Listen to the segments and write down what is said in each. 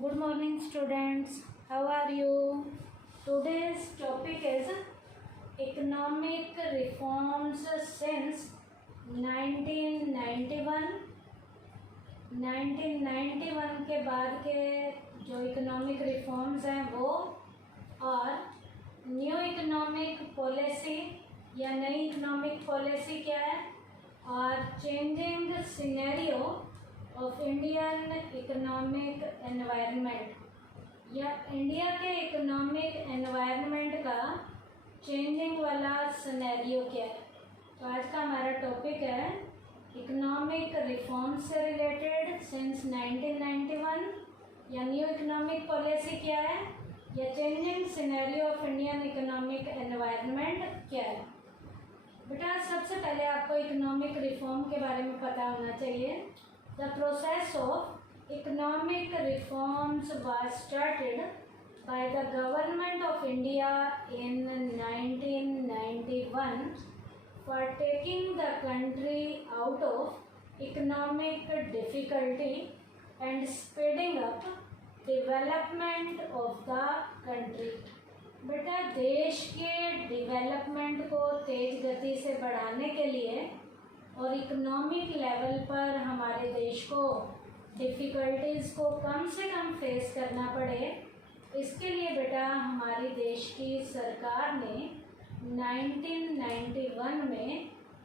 Good morning, students. How are you? Today's topic is economic reforms since 1991. 1991 के बाद के जो इकोनॉमिक रिफॉर्म्स हैं वो, और न्यू इकोनॉमिक पॉलिसी या नई इकोनॉमिक पॉलिसी क्या है, और changing scenario of Indian economic environment या इंडिया के इकोनॉमिक एनवायरनमेंट का चेंजिंग वाला सिनेरियो क्या है। तो आज का हमारा टॉपिक है इकोनॉमिक रिफॉर्म से रिलेटेड सिंस 1991 या न्यू इकोनॉमिक पॉलिसी क्या है या changing scenario of Indian economic environment क्या है। बेटा सबसे पहले आपको इकोनॉमिक रिफॉर्म के बारे में पता होना चाहिए। The process of economic reforms was started by the government of India in 1991 for taking the country out of economic difficulty and speeding up development of the country। बेटा देश के डेवलपमेंट को तेज गति से बढ़ाने के लिए और इकोनॉमिक लेवल पर हमारे देश को डिफ़िकल्टीज़ को कम से कम फेस करना पड़े, इसके लिए बेटा हमारी देश की सरकार ने 1991 में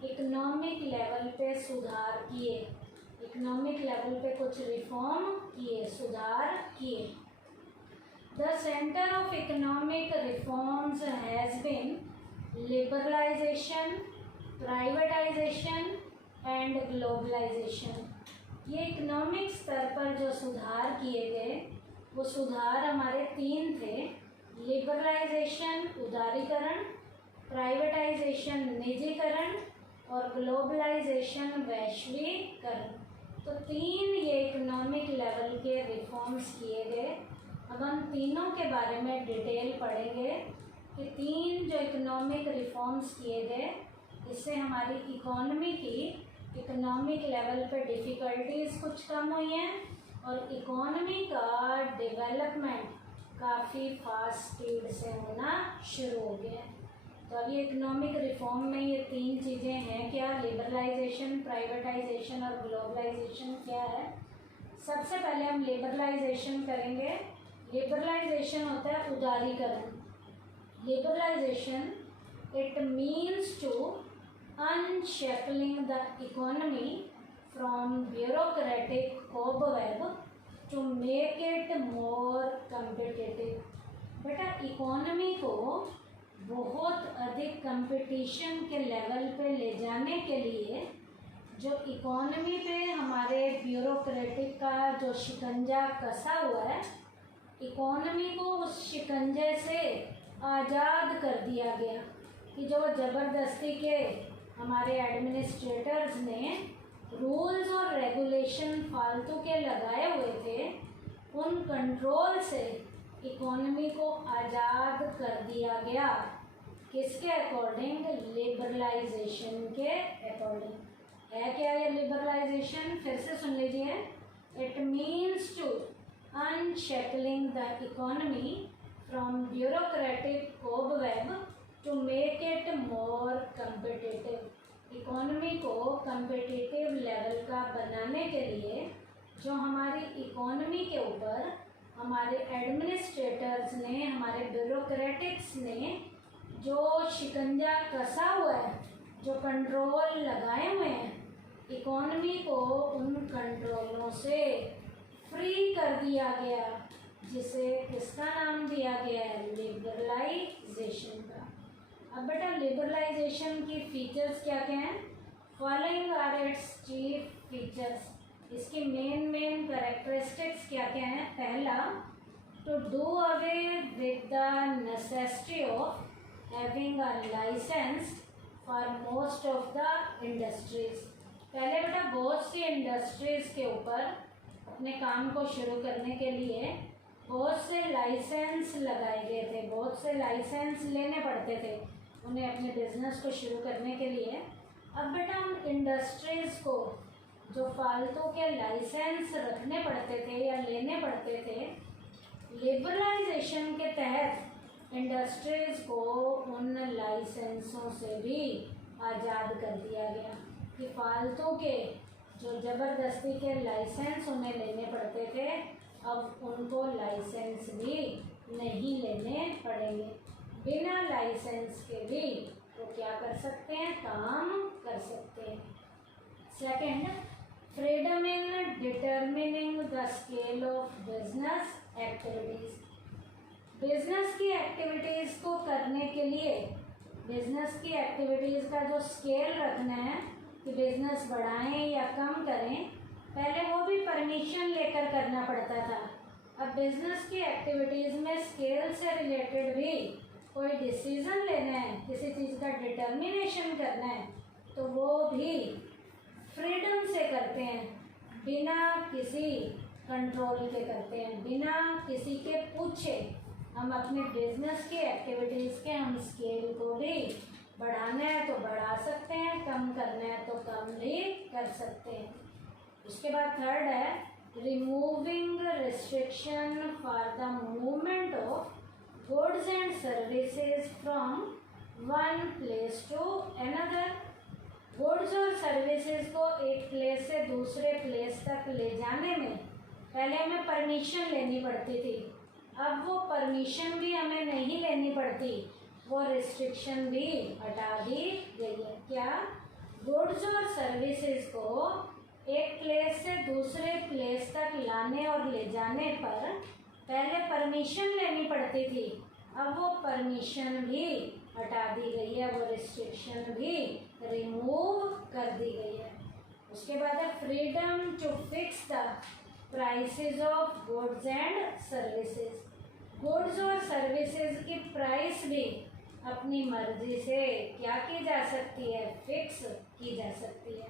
इकोनॉमिक लेवल पे सुधार किए, इकोनॉमिक लेवल पे कुछ रिफॉर्म किए, सुधार किए। The centre of economic reforms has been liberalisation, privatisation and globalisation. ये इकोनॉमिक स्तर पर जो सुधार किए गए वो सुधार हमारे तीन थे: लिबरलाइजेशन उदारीकरण, प्राइवेटाइजेशन निजीकरण और ग्लोबलाइजेशन वैश्वीकरण। तो तीन ये इकोनॉमिक लेवल के रिफॉर्म्स किए गए। अब हम तीनों के बारे में डिटेल पढ़ेंगे कि तीन जो इकोनॉमिक रिफॉर्म्स किए गए इससे हमारी इकोनॉमी की इकोनॉमिक लेवल पे डिफ़िकल्टीज़ कुछ कम हुई हैं और इकोनॉमी का डेवलपमेंट काफ़ी फास्ट स्पीड से होना शुरू हो गया। तो अब ये इकोनॉमिक रिफॉर्म में ये तीन चीज़ें हैं क्या, लिबरलाइजेशन, प्राइवेटाइजेशन और ग्लोबलाइजेशन क्या है। सबसे पहले हम लिबरलाइजेशन करेंगे। लिबरलाइजेशन होता है उदारीकरण। Liberalisation it means to unshackling the economy from bureaucratic cobweb to make it more competitive। बेटा इकोनॉमी को बहुत अधिक कंपटीशन के लेवल पे ले जाने के लिए जो इकोनॉमी पे हमारे ब्यूरोक्रेटिक का जो शिकंजा कसा हुआ है, इकोनॉमी को उस शिकंजे से आज़ाद कर दिया गया कि जो ज़बरदस्ती के हमारे एडमिनिस्ट्रेटर्स ने रूल्स और रेगुलेशन फालतू के लगाए हुए थे, उन कंट्रोल से इकोनॉमी को आज़ाद कर दिया गया। किसके अकॉर्डिंग? लिबरलाइजेशन के अकॉर्डिंग। है क्या ये लिबरलाइजेशन? फिर से सुन लीजिए। It means to unshackling the economy from bureaucratic cobweb to make it more competitive. Economy को कम्पिटिटिव लेवल का बनाने के लिए जो हमारी इकोनॉमी के ऊपर हमारे एडमिनिस्ट्रेटर्स ने, हमारे ब्यूरोक्रेटिक्स ने जो शिकंजा कसा हुआ है, जो कंट्रोल लगाए हुए हैं, इकोनॉमी को उन कंट्रोलों से फ्री कर दिया गया, जिसे किसका नाम दिया गया है? लिबरलाइजेशन का। अब बेटा लिबरलाइजेशन की फीचर्स क्या क्या हैं? Following are its chief features. इसकी मेन कैरेक्टरिस्टिक्स क्या क्या हैं? पहला, to do away with the necessity of having a licence for most of the industries. पहले बेटा बहुत सी इंडस्ट्रीज़ के ऊपर अपने काम को शुरू करने के लिए बहुत से लाइसेंस लगाए गए थे, बहुत से लाइसेंस लेने पड़ते थे उन्हें अपने बिजनेस को शुरू करने के लिए। अब बेटा उन इंडस्ट्रीज़ को जो फालतू के लाइसेंस रखने पड़ते थे या लेने पड़ते थे, लिबरलाइजेशन के तहत इंडस्ट्रीज को उन लाइसेंसों से भी आज़ाद कर दिया गया कि फालतू के जो ज़बरदस्ती के लाइसेंस उन्हें लेने पड़ते थे, अब उनको लाइसेंस भी नहीं लेने पड़ेंगे। बिना लाइसेंस के भी वो क्या कर सकते हैं, काम कर सकते हैं। Second, freedom in determining the scale of business activities. Business की एक्टिविटीज़ को करने के लिए, बिजनेस की एक्टिविटीज़ का जो स्केल रखना है कि बिजनेस बढ़ाएं या कम करें, पहले वो भी परमिशन लेकर करना पड़ता था। अब बिजनेस की एक्टिविटीज़ में स्केल से रिलेटेड भी कोई डिसीज़न लेना है, किसी चीज़ का डिटर्मिनेशन करना है, तो वो भी फ्रीडम से करते हैं, बिना किसी कंट्रोल के करते हैं, बिना किसी के पूछे। हम अपने बिजनेस की एक्टिविटीज़ के हम स्केल को भी बढ़ाना है तो बढ़ा सकते हैं, कम करना है तो कम भी कर सकते हैं। उसके बाद थर्ड है removing restriction for the movement of goods and services from one place to another. Goods और सर्विसेज को एक प्लेस से दूसरे प्लेस तक ले जाने में पहले हमें परमिशन लेनी पड़ती थी, अब वो परमिशन भी हमें नहीं लेनी पड़ती, वो रिस्ट्रिक्शन भी हटा दी गई है। क्या? गुड्स और सर्विसेज को एक प्लेस से दूसरे प्लेस तक लाने और ले जाने पर पहले परमिशन लेनी पड़ती थी, अब वो परमिशन भी हटा दी गई है, वो रिस्ट्रिक्शन भी रिमूव कर दी गई है। उसके बाद है freedom to fix the prices of goods and services. Goods और सर्विसेज की प्राइस भी अपनी मर्जी से क्या की जा सकती है, फिक्स की जा सकती है।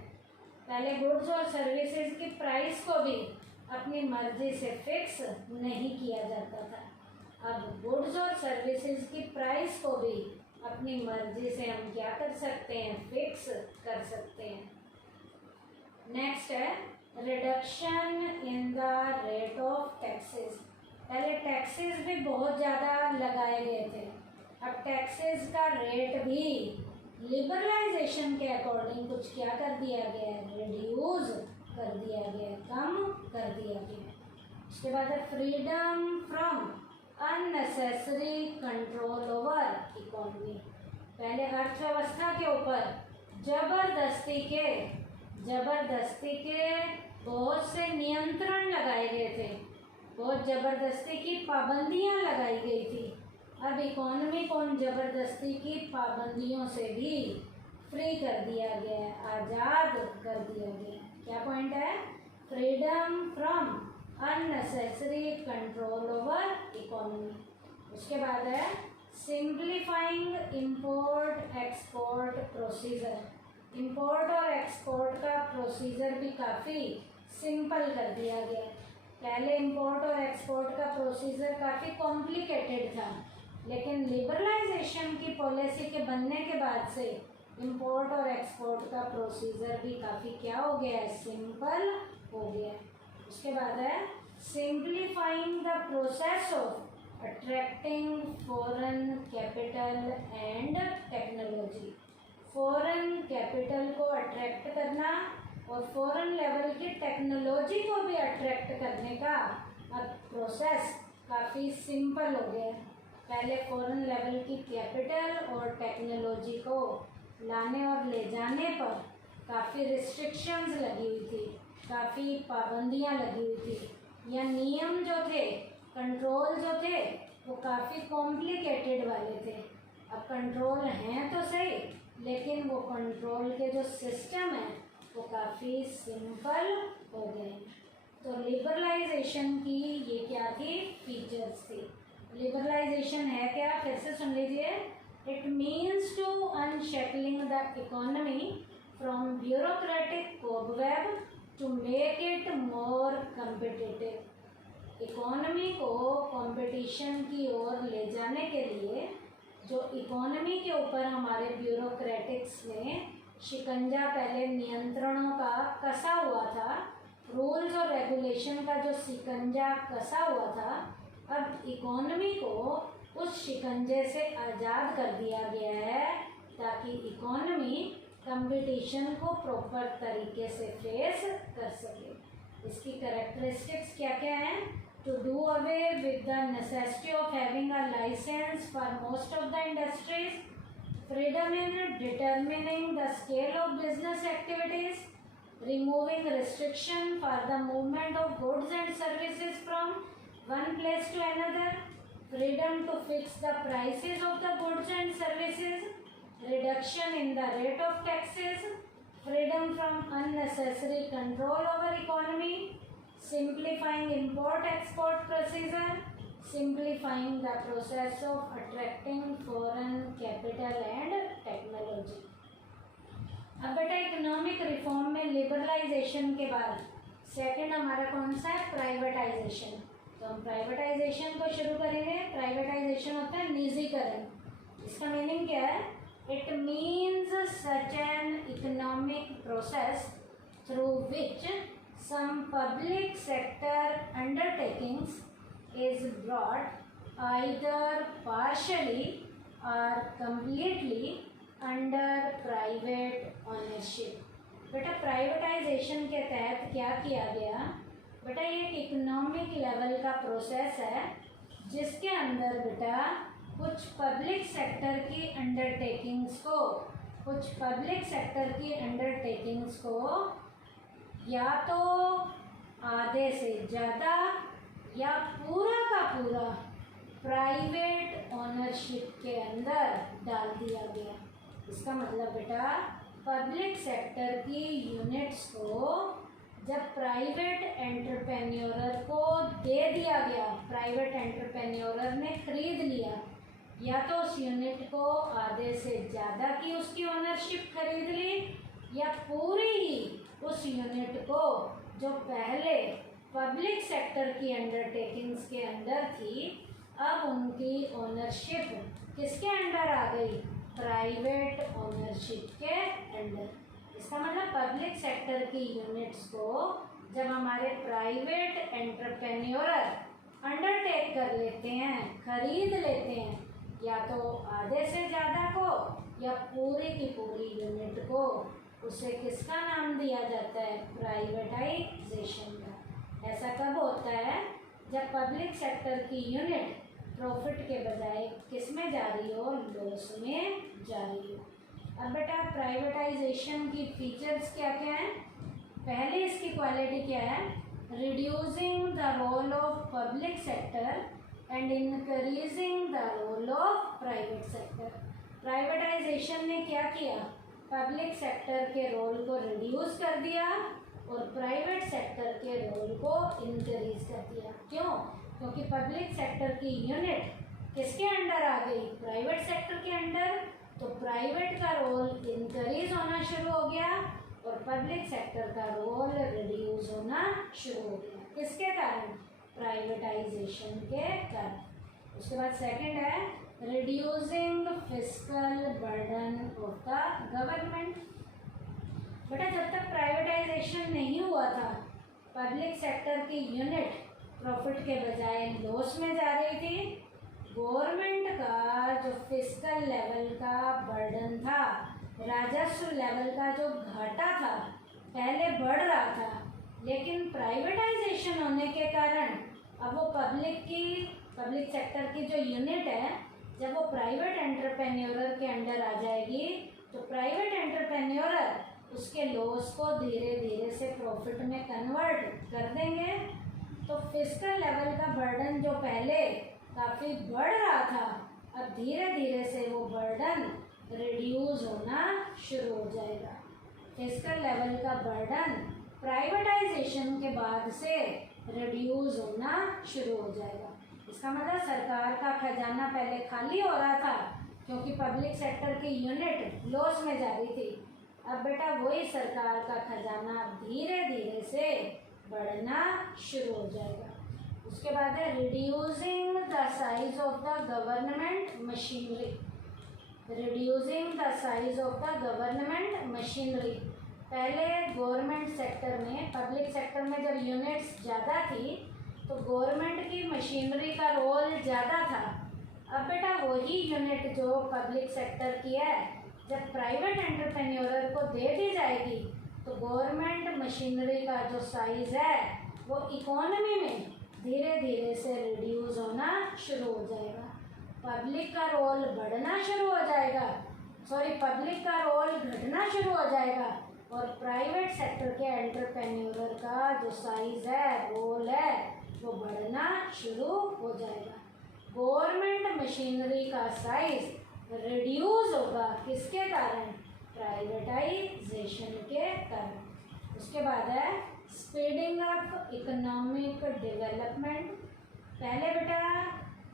पहले गुड्स और सर्विसेज की प्राइस को भी अपनी मर्जी से फिक्स नहीं किया जाता था, अब गुड्स और सर्विसेज की प्राइस को भी अपनी मर्जी से हम क्या कर सकते हैं, फिक्स कर सकते हैं। नेक्स्ट है reduction in the rate of taxes. पहले टैक्सेस भी बहुत ज़्यादा लगाए गए थे, अब टैक्सेस का रेट भी लिबरलाइजेशन के अकॉर्डिंग कुछ क्या कर दिया गया है, रिड्यूस कर दिया गया, कम कर दिया गया। उसके बाद है freedom from unnecessary control over economy. पहले अर्थव्यवस्था के ऊपर जबरदस्ती के बहुत से नियंत्रण लगाए गए थे, बहुत ज़बरदस्ती की पाबंदियां लगाई गई थी। अब इकोनॉमी को उन ज़बरदस्ती की पाबंदियों से भी फ्री कर दिया गया है, आज़ाद कर दिया गया है। क्या पॉइंट है? Freedom from unnecessary control over economy. उसके बाद है simplifying import export procedure. Import और एक्सपोर्ट का प्रोसीजर भी काफ़ी सिंपल कर दिया गया। पहले इंपोर्ट और एक्सपोर्ट का प्रोसीजर काफ़ी कॉम्प्लिकेटेड था, लेकिन लिबरलाइजेशन की पॉलिसी के बनने के बाद से इंपोर्ट और एक्सपोर्ट का प्रोसीजर भी काफ़ी क्या हो गया है, सिंपल हो गया। उसके बाद है simplifying the process of attracting foreign capital and technology. Foreign capital को अट्रैक्ट करना और फॉरेन लेवल की टेक्नोलॉजी को भी अट्रैक्ट करने का अब प्रोसेस काफ़ी सिंपल हो गया। पहले फॉरेन लेवल की कैपिटल और टेक्नोलॉजी को लाने और ले जाने पर काफ़ी रिस्ट्रिक्शंस लगी हुई थी, काफ़ी पाबंदियां लगी हुई थी, या नियम जो थे, कंट्रोल जो थे, वो काफ़ी कॉम्प्लिकेटेड वाले थे। अब कंट्रोल हैं तो सही, लेकिन वो कंट्रोल के जो सिस्टम है वो काफ़ी सिंपल हो गए। तो लिबरलाइजेशन की ये क्या थी, फीचर्स थी। लिबरलाइजेशन है क्या, फिर से सुन लीजिए। It means to unshackling the economy from bureaucratic cobweb to make it more competitive. Economy को कंपटीशन की ओर ले जाने के लिए जो इकोनॉमी के ऊपर हमारे ब्यूरोक्रेटिक्स ने शिकंजा पहले नियंत्रणों का कसा हुआ था, रूल्स और रेगुलेशन का जो शिकंजा कसा हुआ था, अब इकोनॉमी को उस शिकंजे से आज़ाद कर दिया गया है ताकि इकोनॉमी कंपटीशन को प्रॉपर तरीके से फेस कर सके। इसकी कैरेक्टरिस्टिक्स क्या क्या हैं? To do away with the necessity of having a licence for most of the industries, freedom in determining the scale of business activities, removing restriction for the movement of goods and services from one place to another, freedom to fix the prices of the goods and services, reduction in the rate of taxes, freedom from unnecessary control over economy, simplifying import-export procedure, simplifying the process of attracting foreign capital and technology। अब बेटा economic reform में liberalisation के बाद second हमारा कौन सा है? Privatisation. तो हम प्राइवेटाइजेशन को शुरू करेंगे। प्राइवेटाइजेशन होता है निजीकरण। इसका मीनिंग क्या है? It means such an economic process through which some public sector undertakings is brought either partially or completely under private ownership. बेटा प्राइवेटाइजेशन के तहत क्या किया गया? बेटा ये एक इकोनॉमिक लेवल का प्रोसेस है जिसके अंदर बेटा कुछ पब्लिक सेक्टर की अंडरटेकिंग्स को या तो आधे से ज़्यादा या पूरा का पूरा प्राइवेट ऑनरशिप के अंदर डाल दिया गया। इसका मतलब बेटा पब्लिक सेक्टर की यूनिट्स को जब प्राइवेट एंटरप्रेन्योर को दे दिया गया, प्राइवेट एंटरप्रेन्योर ने खरीद लिया, या तो उस यूनिट को आधे से ज़्यादा की उसकी ओनरशिप खरीद ली या पूरी ही उस यूनिट को जो पहले पब्लिक सेक्टर की अंडरटेकिंग्स के अंदर थी, अब उनकी ओनरशिप किसके अंडर आ गई? प्राइवेट ओनरशिप के अंडर। इसका मतलब पब्लिक सेक्टर की यूनिट्स को जब हमारे प्राइवेट एंटरप्रेन्योर अंडरटेक कर लेते हैं, खरीद लेते हैं, या तो आधे से ज़्यादा को या पूरी की पूरी यूनिट को, उसे किसका नाम दिया जाता है? प्राइवेटाइजेशन का। ऐसा कब होता है? जब पब्लिक सेक्टर की यूनिट प्रॉफिट के बजाय किस में जा रही हो? लॉस में जा रही हो। अब बेटा प्राइवेटाइजेशन की फीचर्स क्या क्या हैं? पहले इसकी क्वालिटी क्या है? Reducing the role of public sector and increasing the role of private sector. Privatisation ने क्या किया? पब्लिक सेक्टर के रोल को रिड्यूस कर दिया और प्राइवेट सेक्टर के रोल को इंक्रीज कर दिया। क्यों? क्योंकि पब्लिक सेक्टर की यूनिट किसके अंडर आ गई? प्राइवेट सेक्टर के अंडर। तो प्राइवेट का रोल इंक्रीज होना शुरू हो गया और पब्लिक सेक्टर का रोल रिड्यूस होना शुरू हो गया। किसके कारण? प्राइवेटाइजेशन के कारण। उसके बाद सेकंड है reducing fiscal burden of the government. बेटा जब तक प्राइवेटाइजेशन नहीं हुआ था, पब्लिक सेक्टर की यूनिट प्रॉफिट के बजाय लॉस में जा रही थी। गवर्नमेंट का जो फिस्कल लेवल का बर्डन था, राजस्व लेवल का जो घाटा था, पहले बढ़ रहा था, लेकिन प्राइवेटाइजेशन होने के कारण अब वो पब्लिक सेक्टर की जो यूनिट है, जब वो प्राइवेट एंटरप्रेन्योर के अंडर आ जाएगी तो प्राइवेट एंटरप्रेन्योर उसके लॉस को धीरे धीरे से प्रॉफिट में कन्वर्ट कर देंगे। तो फिस्कल लेवल का बर्डन जो पहले काफ़ी बढ़ रहा था, अब धीरे धीरे से वो बर्डन रिड्यूस होना शुरू हो जाएगा। फिस्कल लेवल का बर्डन प्राइवेटाइजेशन के बाद से रिड्यूस होना शुरू हो जाएगा। इसका मतलब सरकार का खजाना पहले खाली हो रहा था क्योंकि पब्लिक सेक्टर की यूनिट लॉस में जा रही थी। अब बेटा वही सरकार का खजाना धीरे धीरे से बढ़ना शुरू हो जाएगा। उसके बाद है reducing the size of the government machinery. Reducing the size of the government machinery. पहले गवर्नमेंट सेक्टर में, पब्लिक सेक्टर में जब यूनिट्स ज़्यादा थी तो गवर्नमेंट की मशीनरी का रोल ज़्यादा था। अब बेटा वही यूनिट जो पब्लिक सेक्टर की है जब प्राइवेट एंटरप्रेन्योर को दे दी जाएगी तो गवर्नमेंट मशीनरी का जो साइज़ है वो इकोनॉमी में धीरे धीरे से रिड्यूस होना शुरू हो जाएगा। पब्लिक का रोल बढ़ना शुरू हो जाएगा, पब्लिक का रोल घटना शुरू हो जाएगा और प्राइवेट सेक्टर के एंटरप्रेन्योर का जो साइज़ है, रोल है, वो बढ़ना शुरू हो जाएगा। गवर्नमेंट मशीनरी का साइज रिड्यूस होगा, किसके कारण? प्राइवेटाइजेशन के कारण। उसके बाद है स्पीडिंग अप इकोनॉमिक डेवलपमेंट। पहले बेटा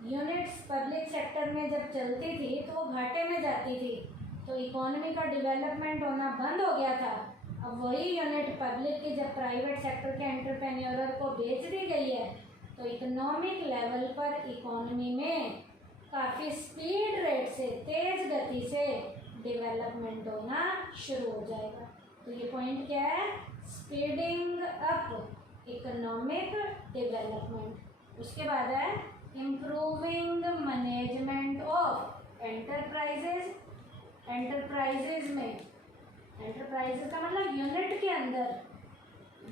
यूनिट्स पब्लिक सेक्टर में जब चलती थी तो वो घाटे में जाती थी, तो इकोनॉमी का डेवलपमेंट होना बंद हो गया था। अब वही यूनिट पब्लिक की जब प्राइवेट सेक्टर के एंटरप्रेन्योर को बेच दी गई है तो इकोनॉमिक लेवल पर इकोनॉमी में काफ़ी स्पीड रेट से, तेज़ गति से डेवलपमेंट होना शुरू हो जाएगा। तो ये पॉइंट क्या है? Speeding up economic development. उसके बाद है improving management of enterprises. Enterprises में, एंटरप्राइजेज का मतलब यूनिट के अंदर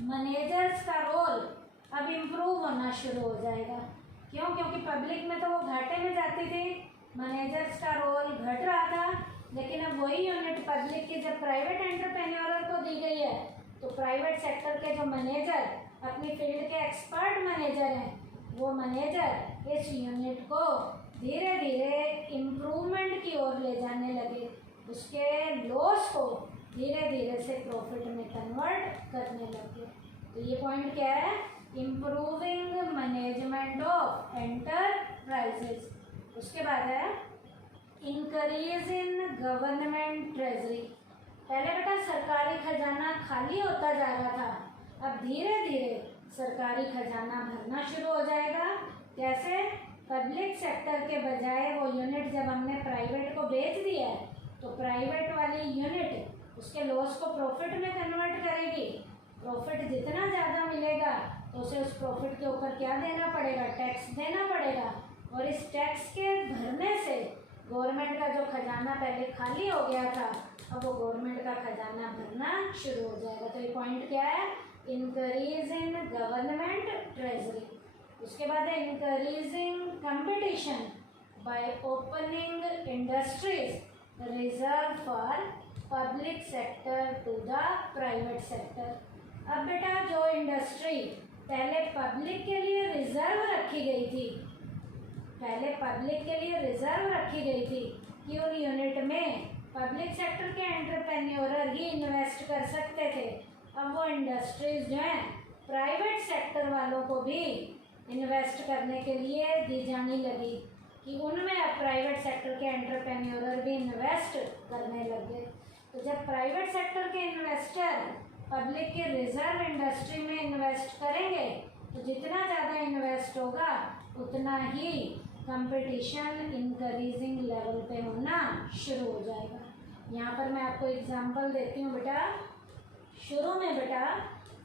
मैनेजर्स का रोल अब इम्प्रूव होना शुरू हो जाएगा। क्यों? क्योंकि पब्लिक में तो वो घाटे में जाती थी, मैनेजर्स का रोल घट रहा था, लेकिन अब वही यूनिट पब्लिक की जब प्राइवेट एंटरप्रेन्योर को दी गई है तो प्राइवेट सेक्टर के जो मैनेजर, अपनी फील्ड के एक्सपर्ट मैनेजर हैं, वो मैनेजर इस यूनिट को धीरे धीरे इम्प्रूवमेंट की ओर ले जाने लगे, उसके लॉस को धीरे धीरे से प्रॉफिट में कन्वर्ट करने लगे। तो ये पॉइंट क्या है? Improving management of enterprises. उसके बाद है इंक्रीज इन गवर्नमेंट ट्रेजरी। पहले बेटा सरकारी खजाना खाली होता जा रहा था, अब धीरे धीरे सरकारी खजाना भरना शुरू हो जाएगा। कैसे? पब्लिक सेक्टर के बजाय वो यूनिट जब हमने प्राइवेट को बेच दिया है तो प्राइवेट वाली यूनिट उसके लॉस को प्रॉफिट में कन्वर्ट करेगी। प्रॉफिट जितना ज़्यादा मिलेगा तो उसे उस प्रॉफिट के ऊपर क्या देना पड़ेगा? टैक्स देना पड़ेगा। और इस टैक्स के भरने से गवर्नमेंट का जो खजाना पहले खाली हो गया था, अब वो गवर्नमेंट का खजाना भरना शुरू हो जाएगा। तो ये पॉइंट क्या है? Increase in government treasury. उसके बाद है increasing competition by opening industries reserve for public sector to the private sector. अब बेटा जो इंडस्ट्री पहले पब्लिक के लिए रिजर्व रखी गई थी, पहले पब्लिक के लिए रिजर्व रखी गई थी कि उन यूनिट में पब्लिक सेक्टर के एंटरप्रेन्योर ही इन्वेस्ट कर सकते थे, अब वो इंडस्ट्रीज जो हैं प्राइवेट सेक्टर वालों को भी इन्वेस्ट करने के लिए दी जाने लगी कि उनमें अब प्राइवेट सेक्टर के एंटरप्रेन्योर भी इन्वेस्ट करने लगे। तो जब प्राइवेट सेक्टर के इन्वेस्टर पब्लिक के रिजर्व इंडस्ट्री में इन्वेस्ट करेंगे तो जितना ज़्यादा इन्वेस्ट होगा उतना ही कंपटीशन इंक्रीजिंग लेवल पे होना शुरू हो जाएगा। यहाँ पर मैं आपको एग्जांपल देती हूँ बेटा। शुरू में बेटा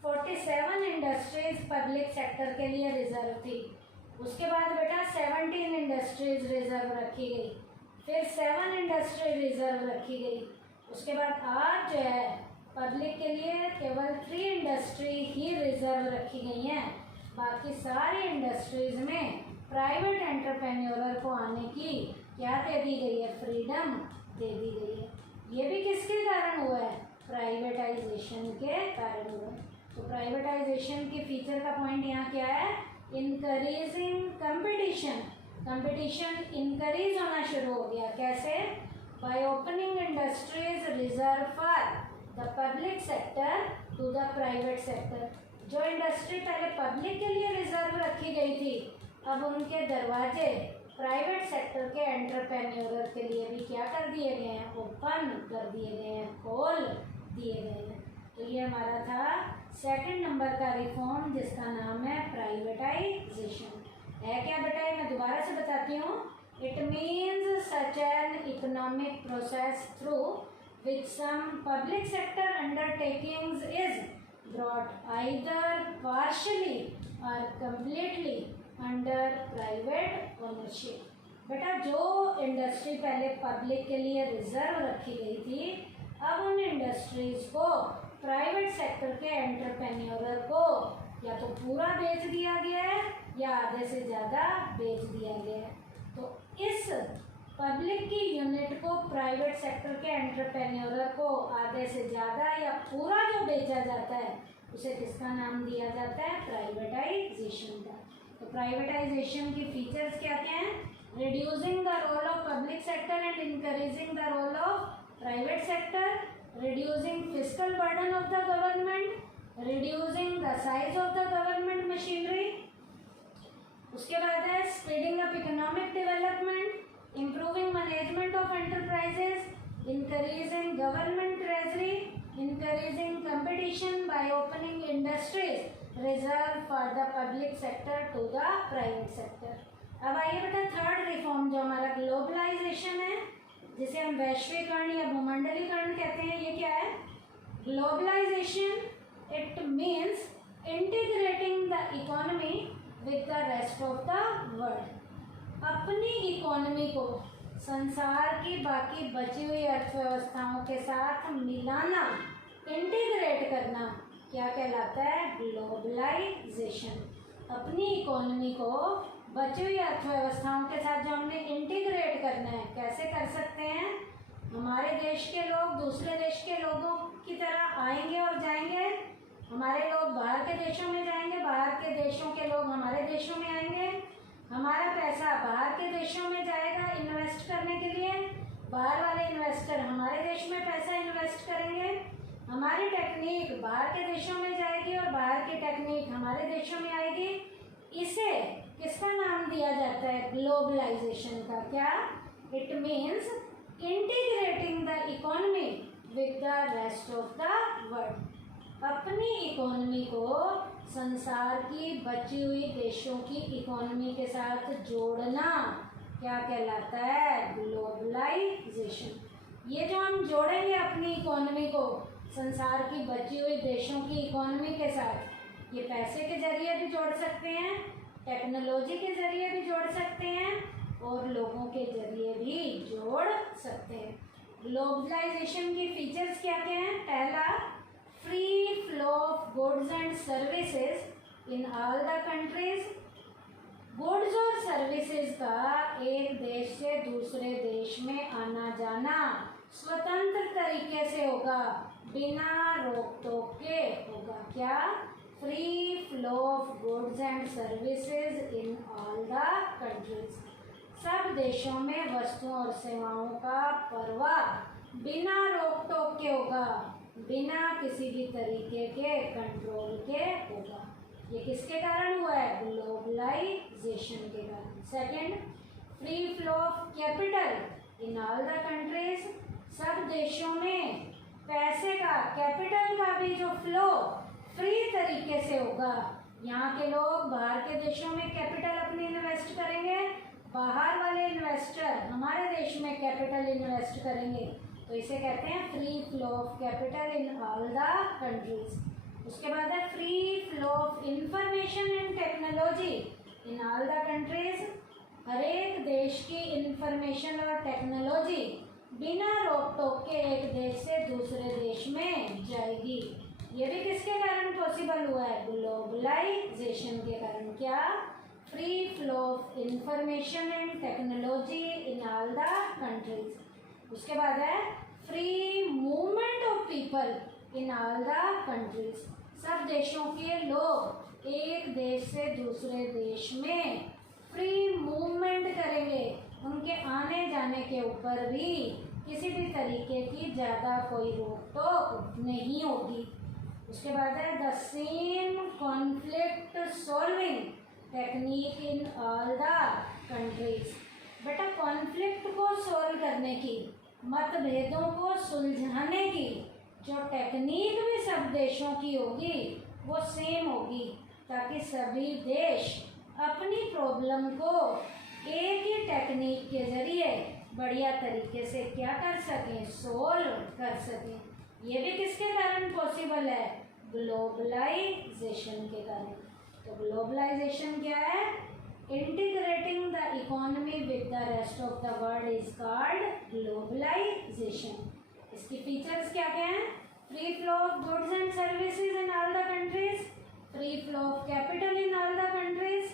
47 इंडस्ट्रीज पब्लिक सेक्टर के लिए रिजर्व थी, उसके बाद बेटा 17 इंडस्ट्रीज रिजर्व रखी गई, फिर 7 इंडस्ट्री रिजर्व रखी गई, उसके बाद आज जो है पब्लिक के लिए केवल 3 इंडस्ट्री ही रिजर्व रखी गई हैं, बाकी सारी इंडस्ट्रीज में प्राइवेट एंटरप्रेन्योर को आने की क्या दे दी गई है? फ्रीडम दे दी गई है। ये भी किसके कारण हुआ है? प्राइवेटाइजेशन के कारण हुआ है। तो प्राइवेटाइजेशन की फीचर का पॉइंट यहाँ क्या है? Increasing competition. कंपटीशन इंक्रीज होना शुरू हो गया। कैसे? By opening industries reserve for the public sector to the private sector. जो इंडस्ट्री पहले पब्लिक के लिए रिजर्व रखी गई थी, अब उनके दरवाजे प्राइवेट सेक्टर के एंटरप्रेन्योर के लिए भी क्या कर दिए गए हैं? ओपन कर दिए गए हैं, खोल दिए गए हैं। तो ये हमारा था सेकंड नंबर का रिफॉर्म जिसका नाम है प्राइवेटाइजेशन। है क्या बेटा? मैं दोबारा से बताती हूँ। It means such an economic process through which some public sector undertakings is brought either partially or completely under private ownership. बेटा जो इंडस्ट्री पहले पब्लिक के लिए रिजर्व रखी गई थी, अब उन इंडस्ट्रीज को प्राइवेट सेक्टर के एंटरप्रेन्योर को या तो पूरा बेच दिया गया है या आधे से ज़्यादा बेच दिया गया है। तो इस पब्लिक की यूनिट को प्राइवेट सेक्टर के एंटरप्रेन्योर को आधे से ज़्यादा या पूरा जो बेचा जाता है उसे किसका नाम दिया जाता है? प्राइवेटाइजेशन का। तो प्राइवेटाइजेशन की फीचर्स क्या क्या हैं? Reducing the role of public sector and increasing the role of private sector, reducing fiscal burden of the government, reducing the size of the government machinery. उसके बाद है speeding up economic development, improving management of enterprises, increasing government treasury, encouraging competition by opening industries reserved for the public sector to the private sector। अब आइए बेटा third reform जो हमारा globalisation है, जिसे हम वैश्वीकरण या भूमंडलीकरण कहते हैं, ये क्या है? Globalisation it means integrating the economy with the rest of the world. अपनी इकोनॉमी को संसार की बाकी बची हुई अर्थव्यवस्थाओं के साथ मिलाना, इंटीग्रेट करना, क्या कहलाता है? ग्लोबलाइजेशन। अपनी इकोनॉमी को बची हुई अर्थव्यवस्थाओं के साथ जो हमने इंटीग्रेट करना है, कैसे कर सकते हैं? हमारे देश के लोग दूसरे देश के लोगों की तरह आएंगे और जाएंगे, हमारे लोग बाहर के देशों में जाएंगे, बाहर के देशों के लोग हमारे देशों में आएंगे, हमारा पैसा बाहर के देशों में जाएगा इन्वेस्ट करने के लिए, बाहर वाले इन्वेस्टर हमारे देश में पैसा इन्वेस्ट करेंगे, हमारी टेक्निक बाहर के देशों में जाएगी और बाहर की टेक्निक हमारे देशों में आएगी। इसे किसका नाम दिया जाता है? ग्लोबलाइजेशन का। क्या? It means integrating the economy with the rest of the world. अपनी इकोनॉमी को संसार की बची हुई देशों की इकोनॉमी के साथ जोड़ना क्या कहलाता है? ग्लोबलाइजेशन। ये जो हम जोड़ेंगे अपनी इकोनॉमी को संसार की बची हुई देशों की इकोनॉमी के साथ, ये पैसे के जरिए भी जोड़ सकते हैं, टेक्नोलॉजी के जरिए भी जोड़ सकते हैं और लोगों के जरिए भी जोड़ सकते हैं। ग्लोबलाइजेशन की फीचर्स क्या क्या हैं? पहला, free flow of goods and services in all the countries. Goods और सर्विसेज का एक देश से दूसरे देश में आना जाना स्वतंत्र तरीके से होगा, बिना रोक टोक के होगा। क्या? Free flow of goods and services in all the countries. सब देशों में वस्तुओं और सेवाओं का प्रवाह बिना रोक टोक के होगा, बिना किसी भी तरीके के कंट्रोल के होगा। ये किसके कारण हुआ है? ग्लोबलाइजेशन के कारण। Second, free flow of capital in all the countries. सब देशों में पैसे का, कैपिटल का भी जो फ्लो फ्री तरीके से होगा। यहाँ के लोग बाहर के देशों में कैपिटल अपनी इन्वेस्ट करेंगे, बाहर वाले इन्वेस्टर हमारे देश में कैपिटल इन्वेस्ट करेंगे, तो इसे कहते हैं free flow of capital in all the countries. उसके बाद है free flow of information and technology in all the countries. हर एक देश की इंफॉर्मेशन और टेक्नोलॉजी बिना रोक टोक के एक देश से दूसरे देश में जाएगी। ये भी किसके कारण पॉसिबल हुआ है? ग्लोबलाइजेशन के कारण। क्या? Free flow of information and technology in all the countries. उसके बाद है free movement of people in all the countries. सब देशों के लोग एक देश से दूसरे देश में फ्री मूवमेंट करेंगे, उनके आने जाने के ऊपर भी किसी भी तरीके की ज़्यादा कोई रोक टोक नहीं होगी। उसके बाद है the same conflict solving technique in all the countries. बेटा कॉन्फ्लिक्ट को सॉल्व करने की, मतभेदों को सुलझाने की जो टेक्निक भी सब देशों की होगी वो सेम होगी, ताकि सभी देश अपनी प्रॉब्लम को एक ही टेक्निक के जरिए बढ़िया तरीके से क्या कर सकें, सोल्व कर सकें। ये भी किसके कारण पॉसिबल है, ग्लोबलाइजेशन के कारण। तो ग्लोबलाइजेशन क्या है, integrating the economy with the rest of the world is called globalisation. इसकी फीचर्स क्या क्या हैं, free flow of goods and services in all the countries, free flow of capital in all the countries,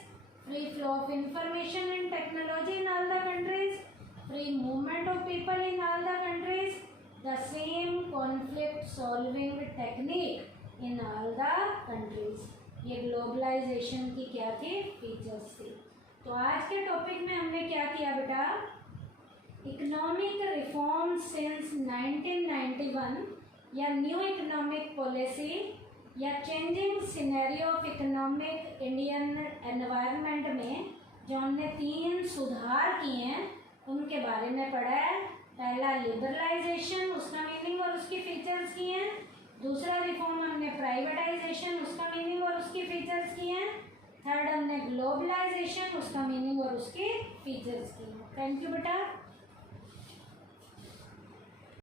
free flow of information and technology in all the countries, free movement of people in all the countries, the same conflict solving technique in all the countries। ये globalisation की क्या थी, features थी। तो आज के topic में हमने क्या किया बेटा, इकोनॉमिक रिफॉर्म सिंस 1991 या न्यू इकोनॉमिक पॉलिसी या changing scenario of economic Indian environment में जो हमने 3 सुधार किए हैं उनके बारे में पढ़ा है। पहला लिबरलाइजेशन, उसका मीनिंग और उसकी फीचर्स किए हैं। दूसरा रिफॉर्म हमने प्राइवेटाइजेशन, उसका मीनिंग और उसकी फीचर्स किए हैं। थर्ड हमने ग्लोबलाइजेशन, उसका मीनिंग और उसकी फीचर्स किए हैं। थैंक यू बेटा।